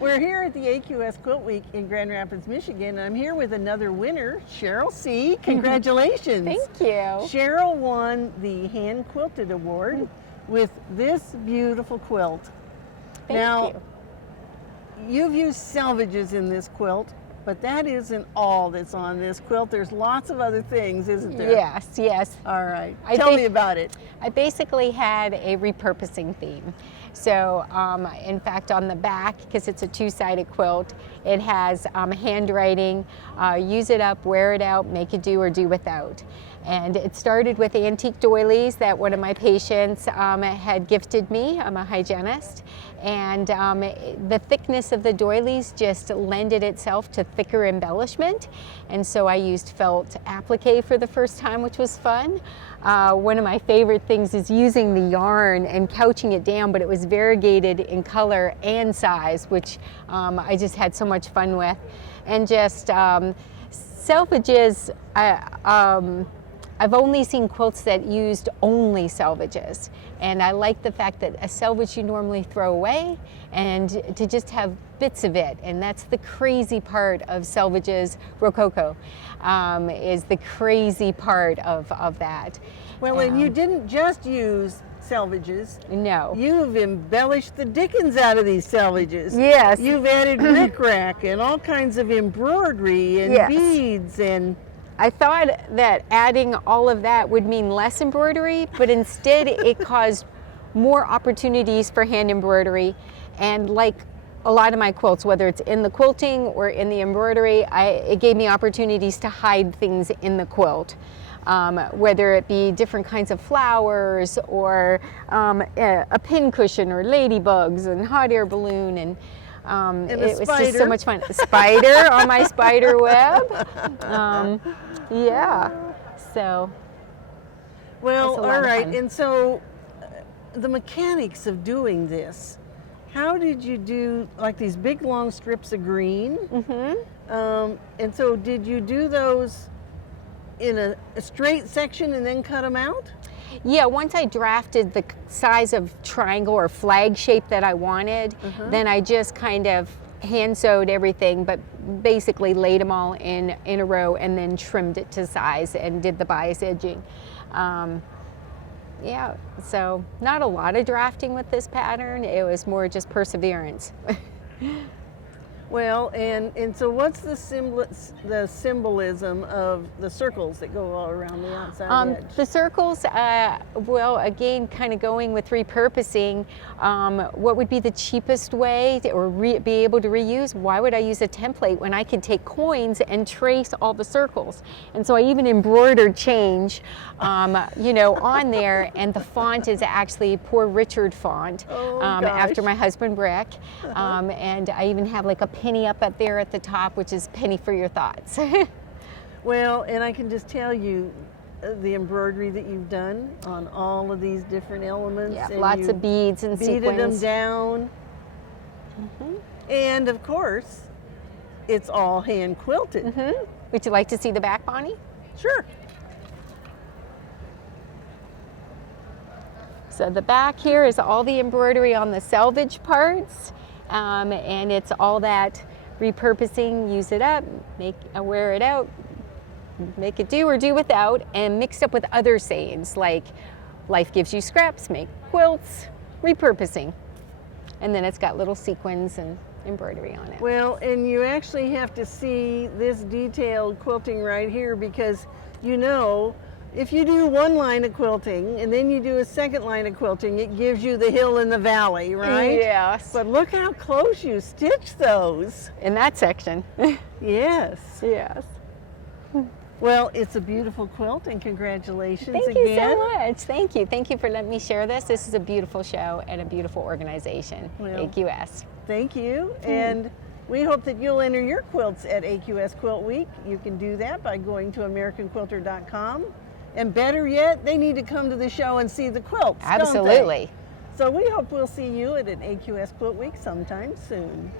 We're here at the AQS Quilt Week in Grand Rapids, Michigan. I'm here with another winner, Cheryl See. Congratulations. Thank you. Cheryl won the Hand Quilted Award with this beautiful quilt. Thank you. You've used selvages in this quilt, but that isn't all that's on this quilt. There's lots of other things, isn't there? Yes, yes. All right. Tell me about it. I basically had a repurposing theme. So, in fact, on the back, because it's a two-sided quilt, it has handwriting, use it up, wear it out, make it do or do without. And it started with antique doilies that one of my patients had gifted me. I'm a hygienist. And the thickness of the doilies just lended itself to thicker embellishment. And so I used felt applique for the first time, which was fun. One of my favorite things is using the yarn and couching it down, but it was variegated in color and size, which I just had so much fun with. And just selvages, I've only seen quilts that used only selvages, and I like the fact that a selvage you normally throw away, and to just have bits of it, and that's the crazy part of selvages. Rococo is the crazy part of that. Well, and you didn't just use selvages. No. You've embellished the dickens out of these selvages. Yes. You've added rickrack and all kinds of embroidery and beads and... I thought that adding all of that would mean less embroidery, but instead it caused more opportunities for hand embroidery. And like a lot of my quilts, whether it's in the quilting or in the embroidery, it gave me opportunities to hide things in the quilt. Whether it be different kinds of flowers or a pin cushion or ladybugs and hot air balloon, and it was just so much fun. A spider on my spider web. Yeah. So. Well, all right. And so the mechanics of doing this, how did you do like these big long strips of green? Mm-hmm. And so did you do those in a straight section and then cut them out? Yeah, once I drafted the size of triangle or flag shape that I wanted, then I just kind of hand sewed everything, but basically laid them all in a row and then trimmed it to size and did the bias edging. Yeah, so not a lot of drafting with this pattern. It was more just perseverance. Well, and so what's the symbolism of the circles that go all around the outside edge? The circles, well, again, kind of going with repurposing, what would be the cheapest way or be able to reuse? Why would I use a template when I could take coins and trace all the circles? And so I even embroidered change, you know, on there, and the font is actually Poor Richard font, after my husband Rick, and I even have like a penny up there at the top, which is penny for your thoughts. Well, and I can just tell you the embroidery that you've done on all of these different elements. Yeah, and lots of beads and sequins. Beaded them down. And of course, it's all hand quilted. Would you like to see the back, Bonnie? Sure. So the back here is all the embroidery on the selvage parts. And it's all that repurposing, use it up, wear it out, make it do or do without, and mixed up with other sayings like life gives you scraps, make quilts, repurposing. And then it's got little sequins and embroidery on it. Well, and you actually have to see this detailed quilting right here, because you know, if you do one line of quilting and then you do a second line of quilting, it gives you the hill and the valley, right? Yes. But look how close you stitch those. In that section. Yes. Yes. Well, it's a beautiful quilt, and congratulations again. Thank you so much. Thank you. Thank you for letting me share this. This is a beautiful show and a beautiful organization, AQS. Thank you. And we hope that you'll enter your quilts at AQS Quilt Week. You can do that by going to AmericanQuilter.com. And better yet, they need to come to the show and see the quilts. Absolutely. So we hope we'll see you at an AQS Quilt Week sometime soon.